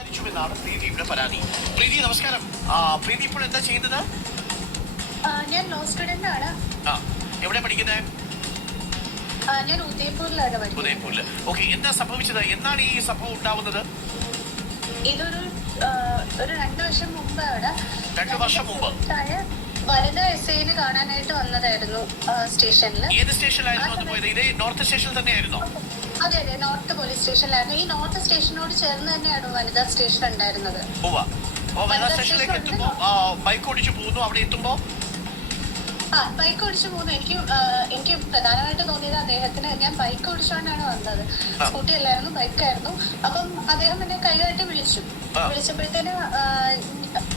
എന്നാണ് പ്രീതിയുടെ പരാതി. പ്രീതി നമസ്കാരം. പ്രീതി ഇപ്പോൾ എന്താ ചെയ്യുന്നത്? ഞാൻ ലോ സ്റ്റുഡന്റ് ആണ്. എവിടെ പഠിക്കുന്നത്? ഞാൻ ഉദയപൂരിലാണ് പഠിക്കുന്നത്. ഉദയപൂരില്. ഓക്കെ, എന്താ സംഭവിച്ചത്? എന്നാണ് ഈ സംഭവം ഉണ്ടാവുന്നത്? ഇതൊരു 2 വർഷം മുമ്പാണ്. 2 വർഷം മുമ്പ് വനിതാ എസ്ഐനെ കാണാനായിട്ട് വന്നതായിരുന്നു സ്റ്റേഷനിൽ. ഏത് സ്റ്റേഷനിലായിരുന്നു അത് പോയത്? ഇതേ നോർത്ത് സ്റ്റേഷനിൽ തന്നെയായിരുന്നോ? അതെ അതെ, നോർത്ത് പോലീസ് സ്റ്റേഷനിലായിരുന്നു. ഈ നോർത്ത് സ്റ്റേഷനോട് ചേർന്ന് തന്നെയാണ് വനിതാ സ്റ്റേഷൻ ഉണ്ടായിരുന്നത്. വനിതാ സ്റ്റേഷനിലേക്ക് എത്തുമ്പോ ബൈക്ക് ഓടിച്ചു പോകുന്നു. അവിടെ എത്തുമ്പോ ബൈക്ക് ഓടിച്ചു പോകുന്നു. എനിക്ക് പ്രധാനമായിട്ട് തോന്നിയത് അദ്ദേഹത്തിന്, ഞാൻ ബൈക്ക് ഓടിച്ചുകൊണ്ടാണ് വന്നത്, സ്കൂട്ടി അല്ലായിരുന്നു, ബൈക്കായിരുന്നു. അപ്പം അദ്ദേഹം എന്നെ കൈകാട്ടി വിളിച്ചപ്പോഴത്തേന്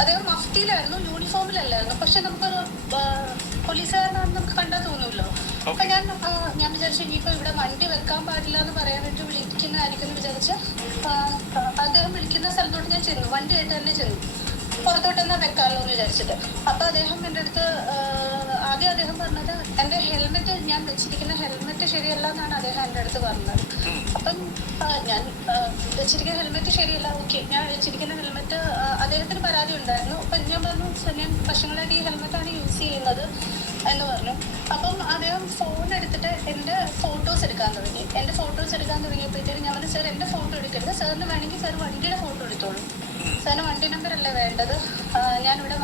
അദ്ദേഹം മഫ്തിയിലായിരുന്നു, യൂണിഫോമിലല്ലായിരുന്നു. പക്ഷെ നമുക്കൊരു പോലീസുകാരനാണെന്ന് നമുക്ക് കണ്ടാൽ തോന്നുമല്ലോ. അപ്പൊ ഞാൻ വിചാരിച്ചു ഇനിയിപ്പോ ഇവിടെ വണ്ടി വെക്കാൻ പാടില്ല എന്ന് പറയാൻ വേണ്ടി വിളിക്കുന്നതായിരിക്കും എന്ന് വിചാരിച്ച് അദ്ദേഹം വിളിക്കുന്ന സ്ഥലത്തോട്ട് ഞാൻ ചെന്നു. വണ്ടിയായിട്ട് തന്നെ ചെന്നു, പുറത്തോട്ട് തന്നെ വെക്കാമല്ലോ എന്ന് വിചാരിച്ചിട്ട്. അപ്പൊ അദ്ദേഹം എൻ്റെ അടുത്ത് ആദ്യം അദ്ദേഹം പറഞ്ഞത് എൻ്റെ ഹെൽമെറ്റ്, ഞാൻ വെച്ചിരിക്കുന്ന ഹെൽമെറ്റ് ശരിയല്ല എന്നാണ് അദ്ദേഹം എൻ്റെ അടുത്ത് പറഞ്ഞത്. അപ്പം ഞാൻ വെച്ചിരിക്കുന്ന ഹെൽമെറ്റ് ശരിയല്ല, ഓക്കെ, ഞാൻ വെച്ചിരിക്കുന്ന ഹെൽമെറ്റ് അദ്ദേഹത്തിന് പരാതി ഉണ്ടായിരുന്നു. അപ്പം ഞാൻ പറഞ്ഞു, ഞാൻ വർഷങ്ങളായിട്ട് ഈ ഹെൽമെറ്റാണ് യൂസ് ചെയ്യുന്നത് എന്ന് പറഞ്ഞു. അപ്പം അദ്ദേഹം ഫോൺ എടുത്തിട്ട് എൻ്റെ ഫോട്ടോസ് എടുക്കാൻ തുടങ്ങി. എൻ്റെ ഫോട്ടോസ് എടുക്കാൻ തുടങ്ങിയപ്പോഴത്തേക്കും ഞാൻ പറഞ്ഞു, സാർ എൻ്റെ ഫോട്ടോ എടുക്കരുത്, സാറിന് വേണമെങ്കിൽ സാർ വണ്ടിയുടെ ഫോട്ടോ എടുത്തോളൂ, സാറിന് വണ്ടി നമ്പർ അല്ലേ വേണ്ടത്, ഞാനിവിടെ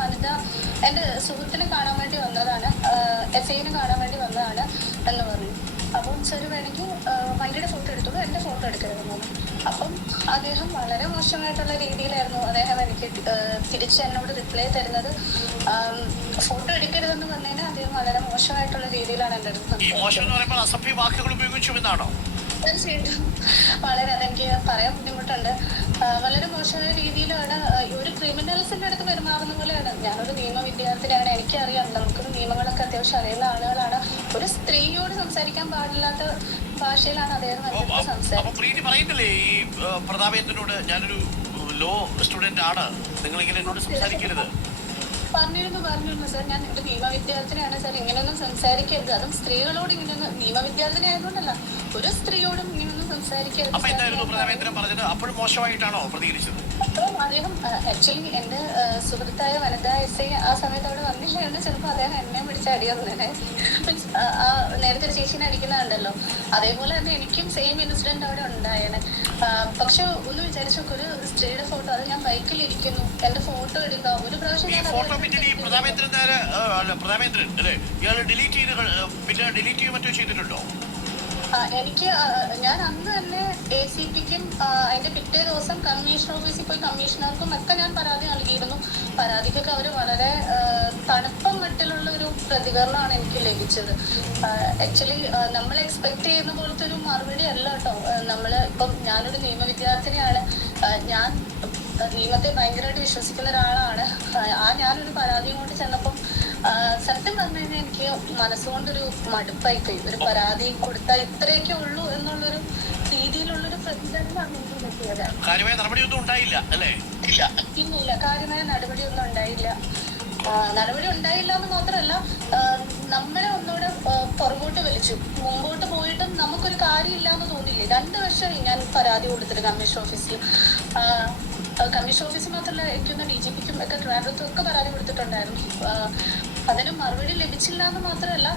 എൻ്റെ സുഹൃത്തിനെ കാണാൻ വേണ്ടി വന്നതാണ്, എസ്ഐനെ കാണാൻ വേണ്ടി വന്നതാണ് എന്ന് പറഞ്ഞു. അപ്പം സാർ വേണമെങ്കിൽ വണ്ടിയുടെ ഫോട്ടോ എടുത്തോളൂ, എൻ്റെ ഫോട്ടോ എടുക്കരുതെന്ന് പറഞ്ഞു. അപ്പം അദ്ദേഹം വളരെ മോശമായിട്ടുള്ള രീതിയിലായിരുന്നു അദ്ദേഹം എനിക്ക് തിരിച്ച് എന്നോട് റിപ്ലൈ തരുന്നത്. ഫോട്ടോ എടുക്കരുതെന്ന് പറഞ്ഞതിന് അദ്ദേഹം വളരെ മോശമായിട്ടുള്ള രീതിയിലാണ് എൻ്റെ അടുത്ത്. തീർച്ചയായിട്ടും വളരെ, അതെനിക്ക് പറയാൻ ബുദ്ധിമുട്ടുണ്ട്. വളരെ മോശമായ രീതിയിലാണ് ഒരു ക്രിമിനൽസിന്റെ അടുത്ത് പെരുമാറുന്ന പോലെയാണ്. ഞാനൊരു നിയമ വിദ്യാർത്ഥിനിയാണ്, എനിക്കറിയാം, നമുക്ക് നിയമങ്ങളൊക്കെ അത്യാവശ്യം അറിയുന്ന ആളുകളാണ്. ഒരു സ്ത്രീയോട് സംസാരിക്കാൻ പാടില്ലാത്ത ഭാഷയിലാണ് അദ്ദേഹം സംസാരിക്കുന്നത്. ഈ പ്രതാപേന്ദ്രനോട് ഞാനൊരു ലോ സ്റ്റുഡന്റ് ആണ്, നിങ്ങൾ ഇങ്ങനെ എന്നോട് സംസാരിക്കരുത് പറഞ്ഞിരുന്നു സാർ, ഞാൻ ഒരു നിയമ വിദ്യാർത്ഥിനിയാണ് സാർ, ഇങ്ങനെയൊന്നും സംസാരിക്കരുത്, അതും സ്ത്രീകളോട് ഇങ്ങനെയൊന്നും, നിയമ വിദ്യാർത്ഥിനി ആയതുകൊണ്ടല്ല, ഒരു സ്ത്രീയോടും ഇങ്ങനെയൊന്നും സംസാരിക്കരുത്. അപ്പോഴും മോശമായിട്ടാണോ പ്രതികരിച്ചത്? അപ്പം അദ്ദേഹം ആക്ച്വലി എൻ്റെ സുഹൃത്തായ വനിതാ എസ് ഐ ആ സമയത്ത് അവിടെ വന്നില്ലായിരുന്നു, ചിലപ്പോൾ അദ്ദേഹം എന്നെ പിടിച്ച് അടിയൊന്നേ. മീൻസ് നേരത്തെ ഒരു ചേച്ചീനെ അടിക്കുന്നുണ്ടല്ലോ, അതേപോലെ തന്നെ എനിക്കും സെയിം ഇൻസിഡന്റ് അവിടെ ഉണ്ടായേനെ. പക്ഷെ ഒന്ന് വിചാരിച്ചു നോക്ക്, ഒരു സ്ത്രീയുടെ ഫോട്ടോ, അത് ഞാൻ ബൈക്കിലിരിക്കുന്നു, എൻ്റെ ഫോട്ടോ എടുക്കുക, ഒരു പ്രാവശ്യം എനിക്ക് ഞാൻ അന്ന് തന്നെ ACPക്കും അതിന്റെ പിറ്റേ ദിവസം കമ്മീഷൻ ഓഫീസിൽ പോയി കമ്മീഷണർക്കും ഒക്കെ ഞാൻ പരാതി നൽകിയിരുന്നു. പരാതിക്കൊക്കെ അവർ വളരെ തണുപ്പം മട്ടിലുള്ള ഒരു പ്രതികരണമാണ് എനിക്ക് ലഭിച്ചത്. ആക്ച്വലി നമ്മൾ എക്സ്പെക്ട് ചെയ്യുന്ന പോലത്തെ ഒരു മറുപടി അല്ല കേട്ടോ. ഇപ്പം ഞാനൊരു നിയമ വിദ്യാർത്ഥിനിയാണ്, ഞാൻ നിയമത്തെ ഭയങ്കരമായിട്ട് വിശ്വസിക്കുന്ന ഒരാളാണ്. ഞാനൊരു പരാതിയും കൊണ്ട് ചെന്നപ്പം സത്യം പറഞ്ഞു കഴിഞ്ഞാൽ എനിക്ക് മനസ്സുകൊണ്ടൊരു മടുപ്പായിപ്പോയി. ഒരു പരാതി കൊടുത്താൽ ഇത്രയൊക്കെ ഉള്ളൂ എന്നുള്ളൊരു രീതിയിലുള്ളൊരു പ്രതികരണമാണ് എനിക്ക് കിട്ടിയത്. ഇല്ല, കാര്യമായ നടപടിയൊന്നും ഉണ്ടായില്ല. നടപടി ഉണ്ടായില്ല എന്ന് മാത്രമല്ല, നമ്മളെ ഒന്നുകൂടെ പുറകോട്ട് വലിച്ചു. മുമ്പോട്ട് പോയിട്ടും നമുക്കൊരു കാര്യമില്ല എന്ന് തോന്നിയില്ലേ. 2 വർഷമായി ഞാൻ പരാതി കൊടുത്തിട്ട് കമ്മീഷൻ ഓഫീസിൽ. കമ്മീഷൻ ഓഫീസിൽ മാത്രമല്ല, എനിക്കൊന്ന് DGPക്കും ഒക്കെ ട്രിവാൻഡ്രത്തും ഒക്കെ പരാതി കൊടുത്തിട്ടുണ്ടായിരുന്നു. അതിന് മറുപടി ലഭിച്ചില്ല എന്ന് മാത്രമല്ല,